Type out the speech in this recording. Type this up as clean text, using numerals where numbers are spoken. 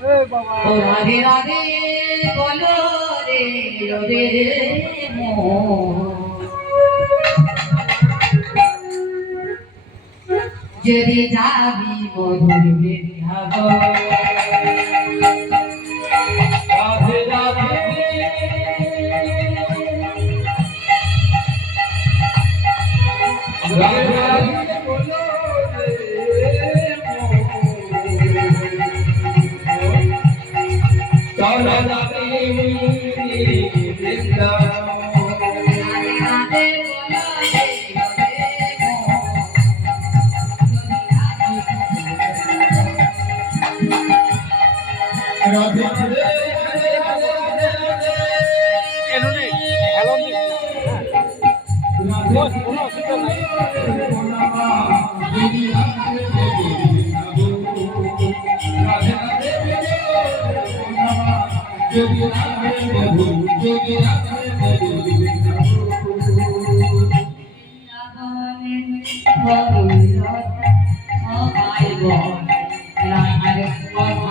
ও রাধে রাধে বলো রে রবে যদি যাবি মধুর বৃন্দাব রাধে রাধে রাধে রাধে বলো চলো যাবে বৃন্দাব রাধে রাধে এনুনে এলন দি বস কোনো অসুবিধা নাই রাধে রাধে যোগী রাধে মধু যোগী রাধে মধু সবাই বল রাধে